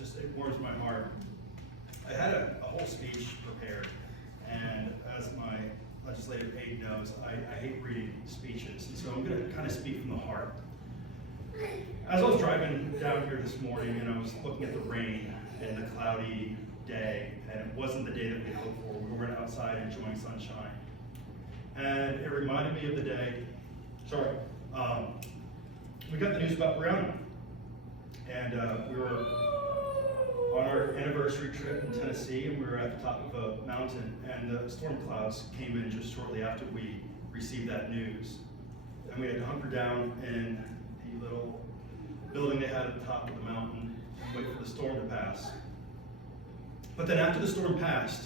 it warms my heart. I had a whole speech prepared, and as my legislative aide knows, I hate reading speeches, and so I'm going to kind of speak from the heart. As I was driving down here this morning, and I was looking at the rain and the cloudy day, and it wasn't the day that we hoped for. We were outside enjoying sunshine, and it reminded me of the day. We got the news about Brianna, and we were on our anniversary trip in Tennessee, and we were at the top of a mountain, and the storm clouds came in just shortly after we received that news. And we had to hunker down in the little building they had at the top of the mountain and wait for the storm to pass. But then after the storm passed,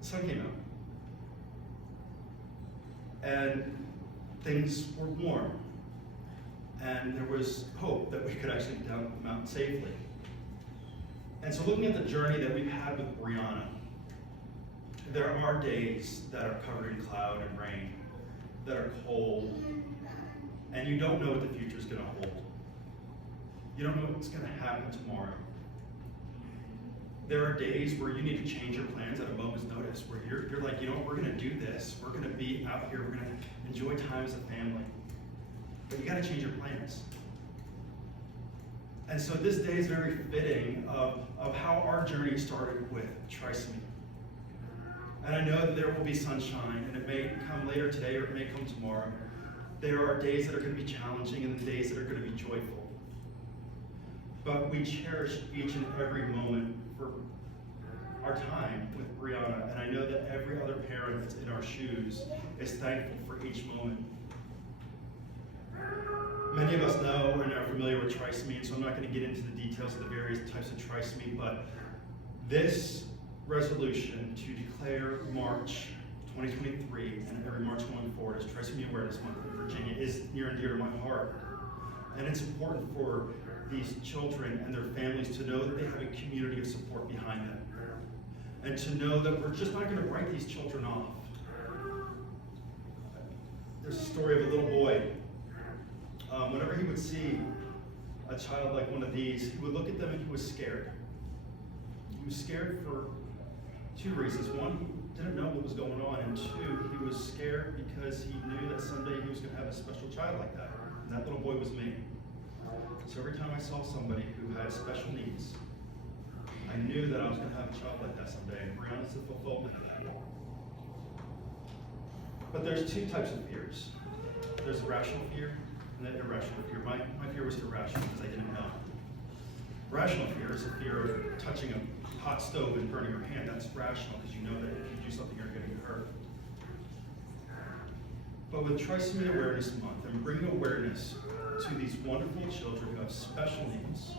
the sun came out. And things were warm. And there was hope that we could actually get down the mountain safely. And so looking at the journey that we've had with Brianna, there are days that are covered in cloud and rain, that are cold, and you don't know what the future is going to hold. You don't know what's going to happen tomorrow. There are days where you need to change your plans at a moment's notice, where you're like, you know what, we're going to do this. We're going to be out here. We're going to enjoy time as a family. But you got to change your plans. And so this day is very fitting of how our journey started with Trisomy. And I know that there will be sunshine, and it may come later today or it may come tomorrow. There are days that are going to be challenging and days that are going to be joyful. But we cherish each and every moment for our time with Brianna, and I know that every other parent that's in our shoes is thankful for each moment. Many of us know and are familiar with trisomy, and so I'm not going to get into the details of the various types of trisomy, but this resolution to declare March 2023 and every March going forward as Trisomy Awareness Month in Virginia is near and dear to my heart. And it's important for these children and their families to know that they have a community of support behind them. And to know that we're just not going to write these children off. There's a story of a little boy. Whenever he would see a child like one of these, he would look at them and he was scared. He was scared for two reasons. One, he didn't know what was going on, and two, he was scared because he knew that someday he was going to have a special child like that. And that little boy was me. So every time I saw somebody who had special needs, I knew that I was going to have a child like that someday, and Brianna's the fulfillment of that. But there's two types of fears. There's rational fear and then irrational fear. My fear was irrational because I didn't know. Rational fear is a fear of touching a hot stove and burning your hand. That's rational because you know that if you do something, you're going to get hurt. But with Trisomy Awareness Month and bringing awareness to these wonderful children who have special needs,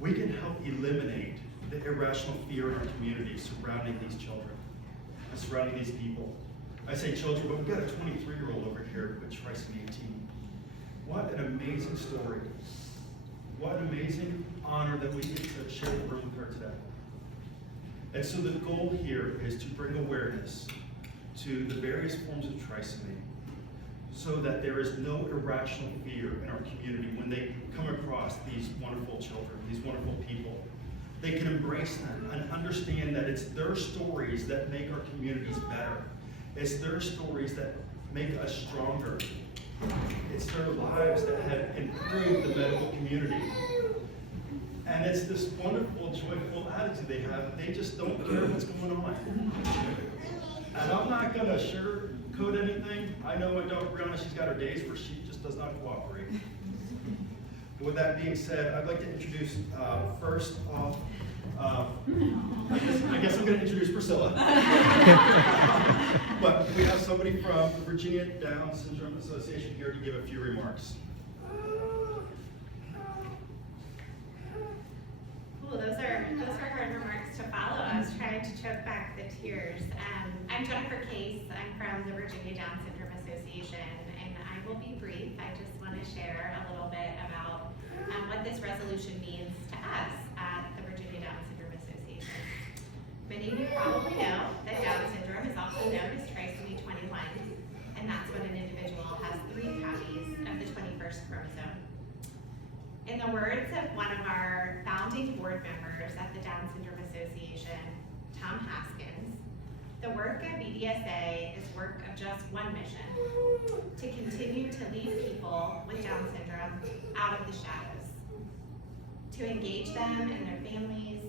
we can help eliminate the irrational fear in our community surrounding these children and surrounding these people. I say children, but we've got a 23-year-old over here with Trisomy 18. What an amazing story. What an amazing honor that we get to share the room with her today. And so the goal here is to bring awareness to the various forms of trisomy so that there is no irrational fear in our community when they come across these wonderful children, these wonderful people. They can embrace them and understand that it's their stories that make our communities better. It's their stories that make us stronger. It's their lives that have improved the medical community. And it's this wonderful, joyful attitude they have. They just don't care what's going on. And I'm not going to sugarcoat anything. I know my daughter Brianna, she's got her days where she just does not cooperate. With that being said, I'd like to introduce first off, I guess I'm going to introduce Priscilla. But we have somebody from the Virginia Down Syndrome Association here to give a few remarks. Cool, those are hard remarks to follow. I was trying to choke back the tears. I'm Jennifer Case. I'm from the Virginia Down Syndrome Association, and I will be brief. I just want to share a little bit about what this resolution means to us at the Virginia Down Syndrome Association. Many of you probably know that Down syndrome is also known as Trisomy 21, and that's when an individual has 3 copies of the 21st chromosome. In the words of one of our founding board members at the Down Syndrome Association, Tom Haskins, the work of BDSA is work of just one mission: to continue to lead people with Down syndrome out of the shadows, to engage them and their families,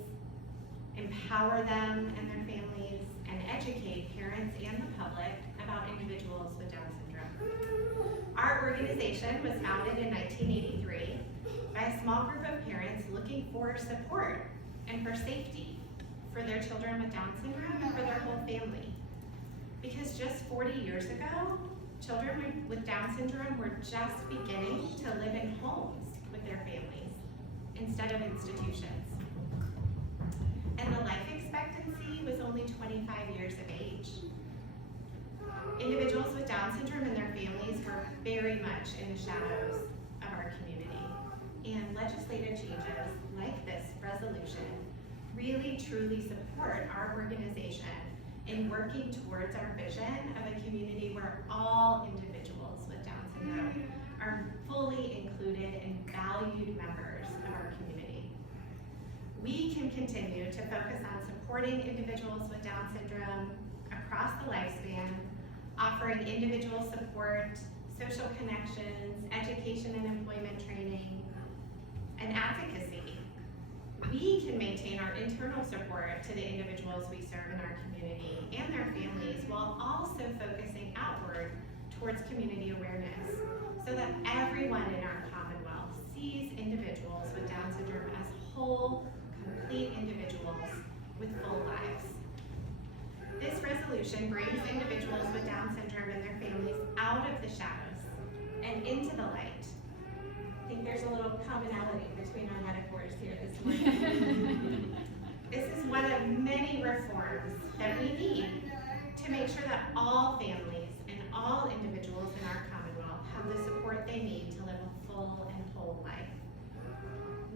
empower them and their families, and educate parents and the public about individuals with Down syndrome. Our organization was founded in 1983 by a small group of parents looking for support and for safety for their children with Down syndrome and for their whole family. Because just 40 years ago, children with Down syndrome were just beginning to live in homes with their families instead of institutions. And the life expectancy was only 25 years of age. Individuals with Down syndrome and their families were very much in the shadows of our community. And legislative changes like this resolution really truly support our organization in working towards our vision of a community where all individuals with Down syndrome are fully included and valued members of our community. We can continue to focus on supporting individuals with Down syndrome across the lifespan, offering individual support, social connections, education and employment training, and advocacy. We can maintain our internal support to the individuals we serve in our community and their families while also focusing outward towards community awareness so that everyone in our Commonwealth sees individuals with Down syndrome as whole, complete individuals with full lives. This resolution brings individuals with Down syndrome and their families out of the shadows and into the light. I think there's a little commonality between our metaphors here this morning. This is one of many reforms that we need to make sure that all families and all individuals in our Commonwealth have the support they need to live a full and whole life.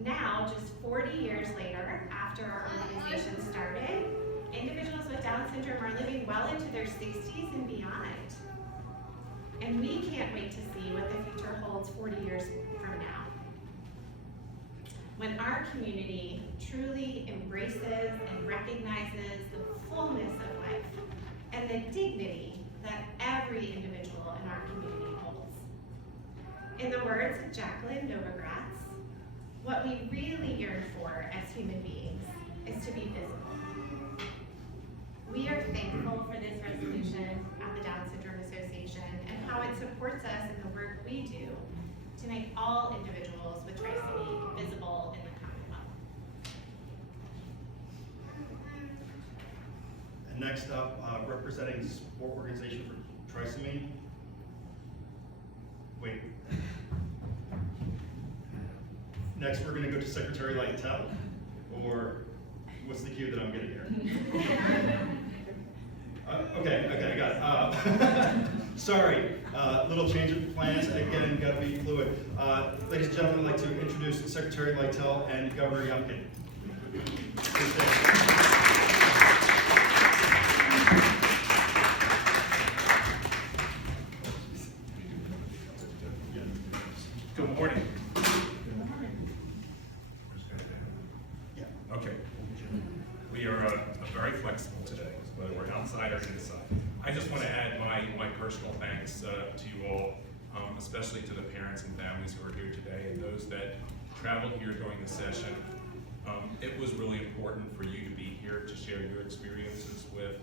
Now, just 40 years later, after our organization started, individuals with Down syndrome are living well into their 60s and beyond. And we can't wait to see what the future holds 40 years from now. When our community truly embraces and recognizes the fullness of life and the dignity that every individual in our community holds. In the words of Jacqueline Novogratz, what we really yearn for as human beings is to be visible. We are thankful for this resolution at the Down Syndrome Association and how it supports us in the work we do to make all individuals with trisomy visible in the Commonwealth. And next up, representing the support organization for trisomy. Wait. Next, we're going to go to Secretary Littel, or what's the cue that I'm getting here? Okay, I got it. Sorry, little change of plans. Again, got to be fluid. Ladies and gentlemen, I'd like to introduce Secretary Littel and Governor Youngkin. Good morning. Okay. We are very flexible today, whether we're outside or inside. I just want to add my personal thanks to you all, especially to the parents and families who are here today and those that traveled here during the session. It was really important for you to be here to share your experiences with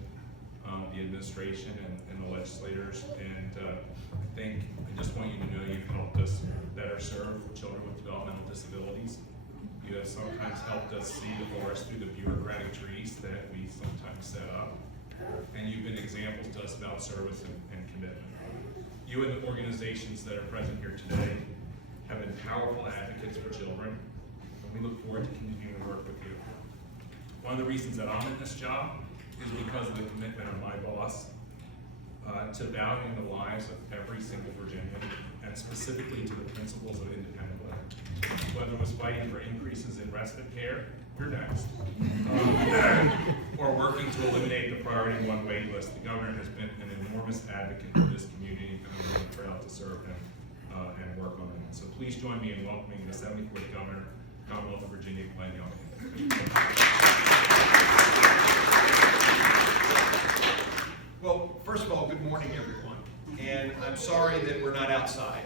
the administration and the legislators. And I just want you to know you've helped us better serve children with developmental disabilities. You have sometimes helped us see the forest through the bureaucratic trees that we sometimes set up. And you've been examples to us about service and commitment. You and the organizations that are present here today have been powerful advocates for children, and we look forward to continuing to work with you. One of the reasons that I'm in this job is because of the commitment of my boss to valuing the lives of every single Virginian, and specifically to the principles of independent living. Whether it was fighting for increases in respite care, you're next, or working to eliminate the priority one wait list, the governor has been an enormous advocate for this community, and I'm really proud to serve him. and work on it. So please join me in welcoming the 74th Governor, Commonwealth of Virginia, Glenn Youngkin. Well, first of all, good morning, everyone. And I'm sorry that we're not outside,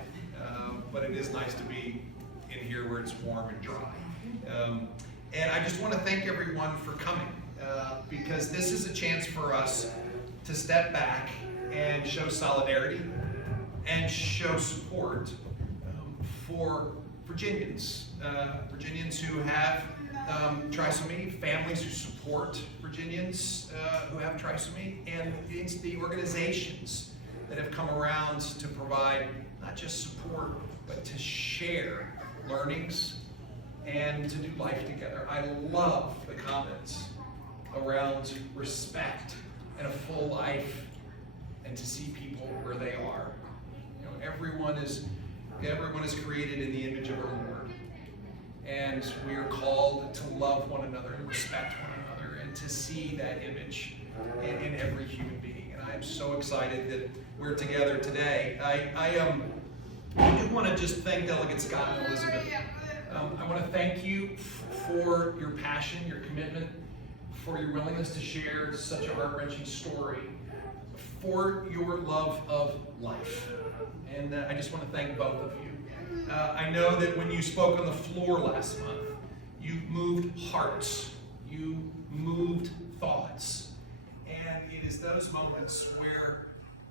but it is nice to be in here where it's warm and dry. And I just want to thank everyone for coming, because this is a chance for us to step back and show solidarity and show support for Virginians, Virginians who have trisomy, families who support Virginians who have trisomy, and it's the organizations that have come around to provide not just support, but to share learnings and to do life together. I love the comments around respect and a full life and to see people where they are. You know, everyone is created in the image of our Lord. And we are called to love one another and respect one another and to see that image in every human being. And I'm so excited that we're together today. I do want to just thank Delegate Scott and Elizabeth. I want to thank you for your passion, your commitment, for your willingness to share such a heart-wrenching story, for your love of life. And I just want to thank both of you. I know that when you spoke on the floor last month, you moved hearts, you moved thoughts. And it is those moments where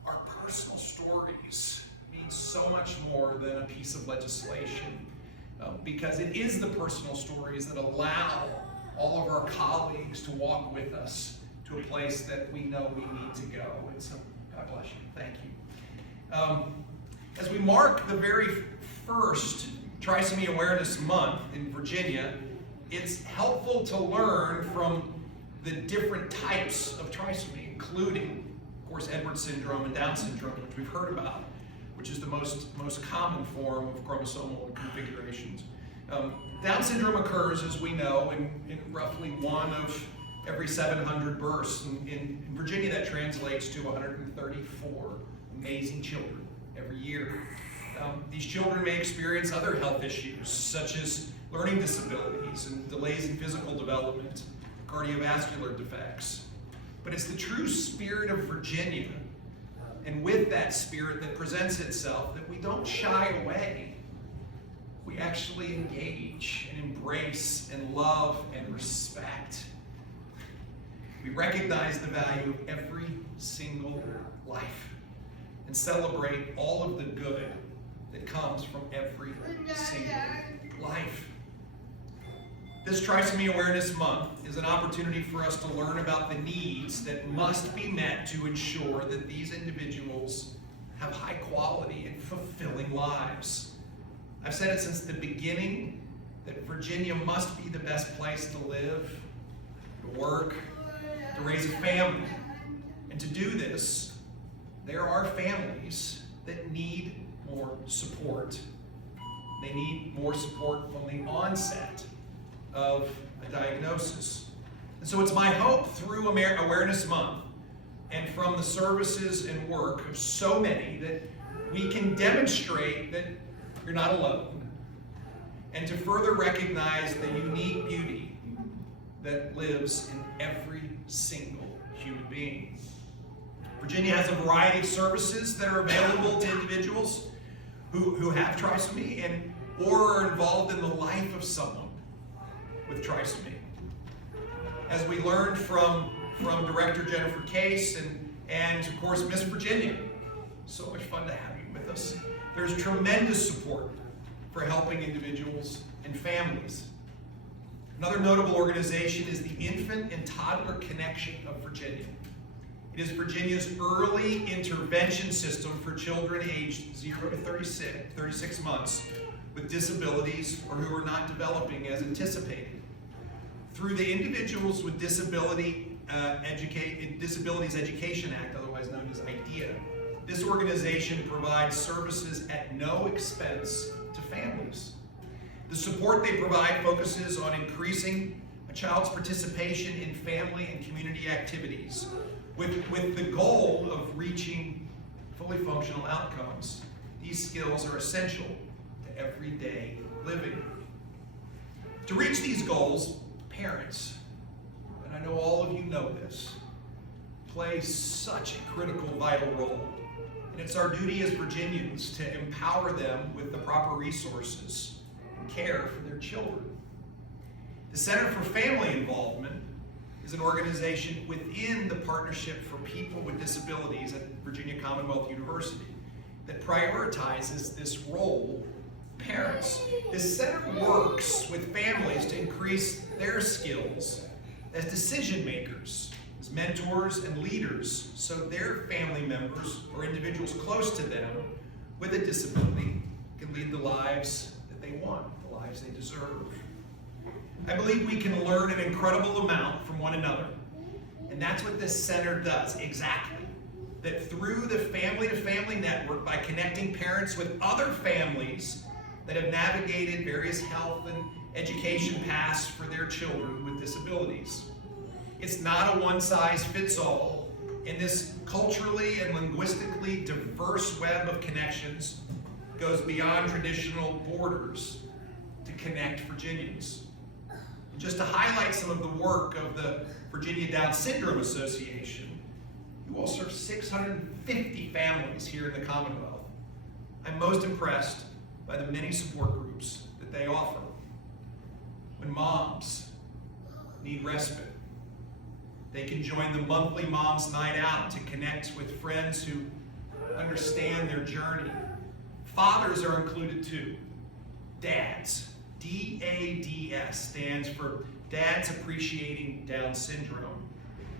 our personal stories mean so much more than a piece of legislation, because it is the personal stories that allow all of our colleagues to walk with us to a place that we know we need to go. And so, God bless you. Thank you. As we mark the very first Trisomy Awareness Month in Virginia, it's helpful to learn from the different types of trisomy, including, of course, Edwards syndrome and Down syndrome, which we've heard about, which is the most common form of chromosomal configurations. Down syndrome occurs, as we know, in roughly 1 of every 700 births. In Virginia, that translates to 134 amazing children every year. These children may experience other health issues, such as learning disabilities and delays in physical development, cardiovascular defects. But it's the true spirit of Virginia, and with that spirit that presents itself, that we don't shy away. We actually engage and embrace and love and respect. We recognize the value of every single life and celebrate all of the good that comes from every single life. This Trisomy Awareness Month is an opportunity for us to learn about the needs that must be met to ensure that these individuals have high quality and fulfilling lives. I've said it since the beginning that Virginia must be the best place to live, to work, to raise a family. And to do this, there are families that need more support. They need more support from the onset of a diagnosis. And so it's my hope through Awareness Month and from the services and work of so many that we can demonstrate that you're not alone, and to further recognize the unique beauty that lives in every single human being. Virginia has a variety of services that are available to individuals who have trisomy and or are involved in the life of someone with trisomy. As we learned from Director Jennifer Case and of course Miss Virginia, so much fun to have you with us. There's tremendous support for helping individuals and families. Another notable organization is the Infant and Toddler Connection of Virginia. It is Virginia's early intervention system for children aged 0 to 36 months with disabilities or who are not developing as anticipated. Through the Individuals with Disabilities Education Act, otherwise known as IDEA, this organization provides services at no expense to families. The support they provide focuses on increasing a child's participation in family and community activities with the goal of reaching fully functional outcomes. These skills are essential to everyday living. To reach these goals, parents, and I know all of you know this, play such a critical, vital role. And it's our duty as Virginians to empower them with the proper resources and care for their children. The Center for Family Involvement is an organization within the Partnership for People with Disabilities at Virginia Commonwealth University that prioritizes this role of parents. This center works with families to increase their skills as decision makers, as mentors and leaders, so their family members or individuals close to them with a disability can lead the lives that they want, the lives they deserve. I believe we can learn an incredible amount from one another, and that's what this center does, exactly. That through the family-to-family network, by connecting parents with other families that have navigated various health and education paths for their children with disabilities. It's not a one-size-fits-all. In this culturally and linguistically diverse web of connections, goes beyond traditional borders to connect Virginians. And just to highlight some of the work of the Virginia Down Syndrome Association, you all serve 650 families here in the Commonwealth. I'm most impressed by the many support groups that they offer. When moms need respite, they can join the monthly Moms Night Out to connect with friends who understand their journey. Fathers are included too. Dads, D-A-D-S, stands for Dads Appreciating Down Syndrome.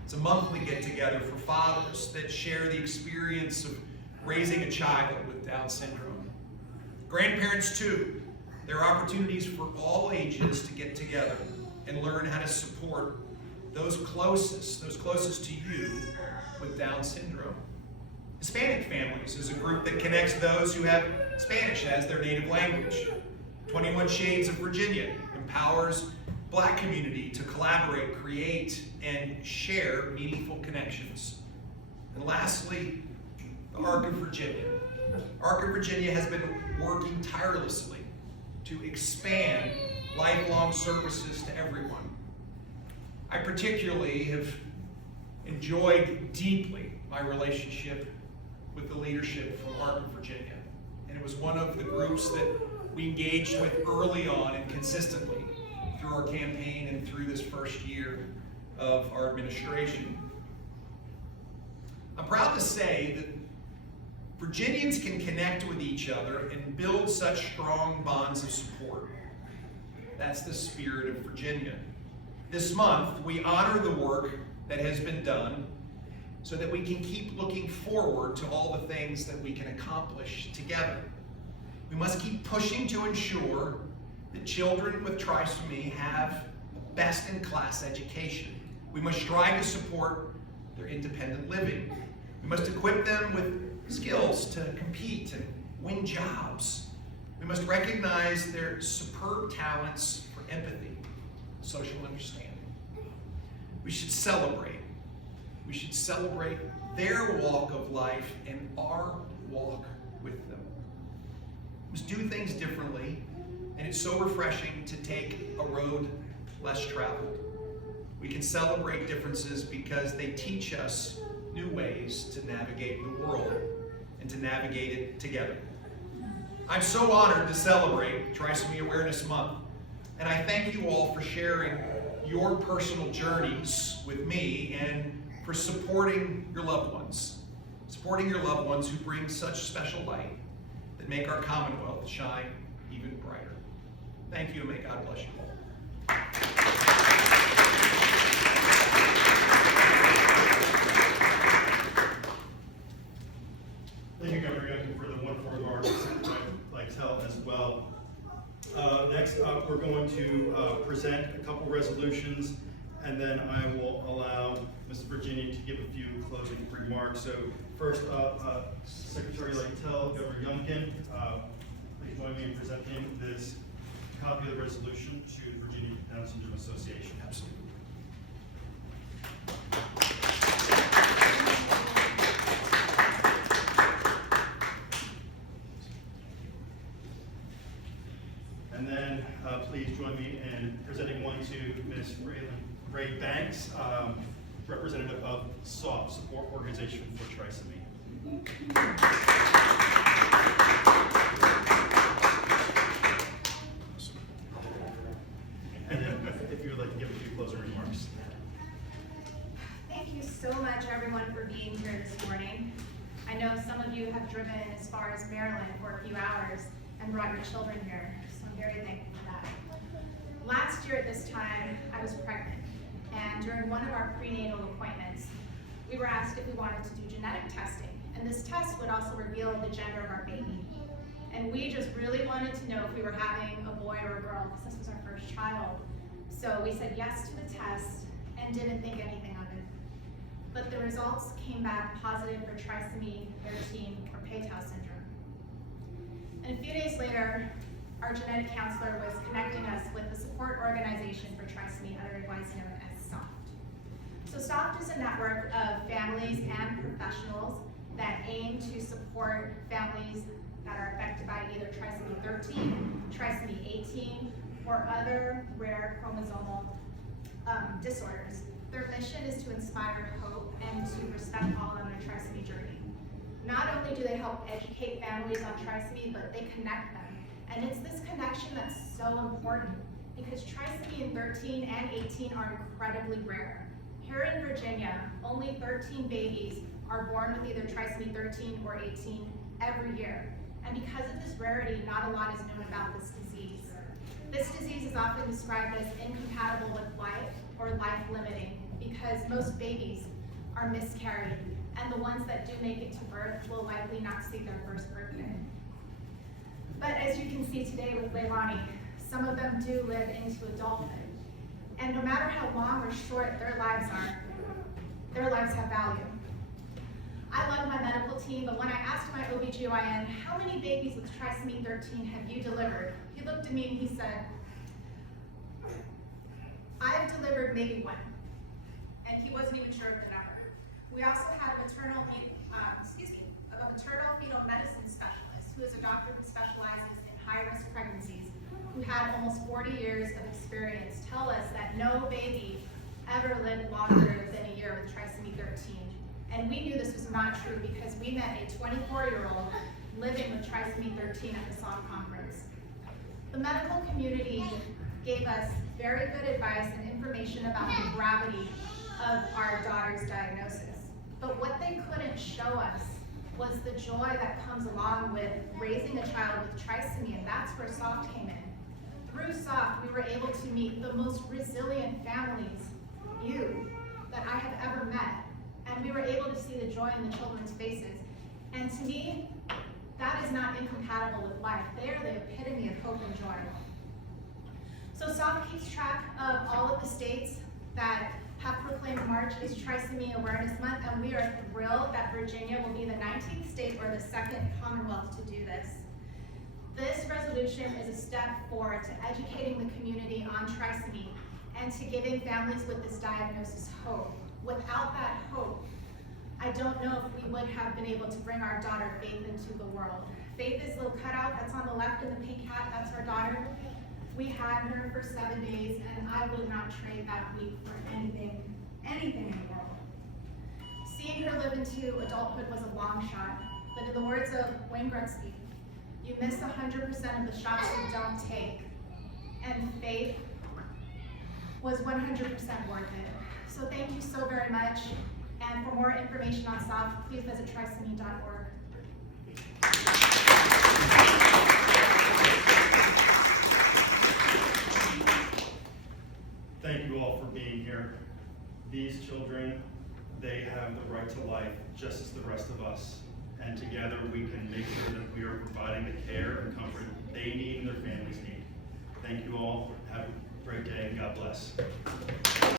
It's a monthly get-together for fathers that share the experience of raising a child with Down syndrome. Grandparents too. There are opportunities for all ages to get together and learn how to support those closest to you with Down syndrome. Hispanic families is a group that connects those who have Spanish as their native language. 21 Shades of Virginia empowers Black community to collaborate, create, and share meaningful connections. And lastly, the Arc of Virginia. Arc of Virginia has been working tirelessly to expand lifelong services to everyone. I particularly have enjoyed deeply my relationship with the leadership from Arc of Virginia. And it was one of the groups that we engaged with early on and consistently through our campaign and through this first year of our administration. I'm proud to say that Virginians can connect with each other and build such strong bonds of support. That's the spirit of Virginia. This month, we honor the work that has been done so that we can keep looking forward to all the things that we can accomplish together. We must keep pushing to ensure that children with trisomy have a best-in-class education. We must strive to support their independent living. We must equip them with skills to compete and win jobs. We must recognize their superb talents for empathy, social understanding. We should celebrate. We should celebrate their walk of life and our walk with them. We must do things differently, and it's so refreshing to take a road less traveled. We can celebrate differences because they teach us new ways to navigate the world and to navigate it together. I'm so honored to celebrate Trisomy Awareness Month, and I thank you all for sharing your personal journeys with me and for supporting your loved ones who bring such special light that make our Commonwealth shine even brighter. Thank you, and may God bless you all. Thank you, Governor Youngkin, for the wonderful remarks. I'd like to tell as well. Next up, we're going to present a couple resolutions, and then I will allow Ms. Virginia to give a few closing remarks. So first up, Secretary Littel, Governor Youngkin, please join me in presenting this copy of the resolution to the Virginia Down Syndrome Association. Absolutely. Miss Raliene Banks, representative of SOFT, Support Organization for Trisomy. And then if you would like to give a few closing remarks. Thank you so much, everyone, for being here this morning. I know some of you have driven as far as Maryland for a few hours and brought your children here, so I'm very thankful for that. Last year at this time, I was pregnant, and during one of our prenatal appointments, we were asked if we wanted to do genetic testing, and this test would also reveal the gender of our baby. And we just really wanted to know if we were having a boy or a girl, because this was our first child. So we said yes to the test and didn't think anything of it. But the results came back positive for trisomy 13 or Paytow syndrome. And a few days later, our genetic counselor was connecting us with the support organization for trisomy, otherwise known as SOFT. So SOFT is a network of families and professionals that aim to support families that are affected by either trisomy 13, trisomy 18, or other rare chromosomal disorders. Their mission is to inspire hope and to respect all on their trisomy journey. Not only do they help educate families on trisomy, but they connect them. And it's this connection that's so important because trisomy 13 and 18 are incredibly rare. Here in Virginia, only 13 babies are born with either trisomy 13 or 18 every year. And because of this rarity, not a lot is known about this disease. This disease is often described as incompatible with life or life-limiting because most babies are miscarried, and the ones that do make it to birth will likely not see their first birthday. But as you can see today with Leilani, some of them do live into adulthood. And no matter how long or short their lives are, their lives have value. I love my medical team, but when I asked my OBGYN, how many babies with trisomy 13 have you delivered? He looked at me and he said, I've delivered maybe one. And he wasn't even sure of the number. We also had a maternal fetal medicine specialist who is a doctor who specializes in high-risk pregnancies, who had almost 40 years of experience, tell us that no baby ever lived longer than a year with trisomy 13. And we knew this was not true because we met a 24-year-old living with trisomy 13 at the SOM conference. The medical community gave us very good advice and information about the gravity of our daughter's diagnosis. But what they couldn't show us was the joy that comes along with raising a child with trisomy, and that's where SOFT came in. Through SOFT, we were able to meet the most resilient families, that I have ever met. And we were able to see the joy in the children's faces. And to me, that is not incompatible with life. They are the epitome of hope and joy. So SOFT keeps track of all of the states that have proclaimed March as Trisomy Awareness Month, and we are thrilled that Virginia will be the 19th state or the second Commonwealth to do this. This resolution is a step forward to educating the community on trisomy and to giving families with this diagnosis hope. Without that hope, I don't know if we would have been able to bring our daughter Faith into the world. Faith is the little cutout that's on the left in the pink hat, that's our daughter. We had her for 7 days, and I would not trade that week for anything in the world. Seeing her live into adulthood was a long shot, but in the words of Wayne Gretzky, you miss 100% of the shots you don't take, and Faith was 100% worth it. So thank you so very much, and for more information on SOFT, please visit trisomy.org. Thank you all for being here. These children, they have the right to life just as the rest of us. And together we can make sure that we are providing the care and comfort they need and their families need. Thank you all. Have a great day and God bless.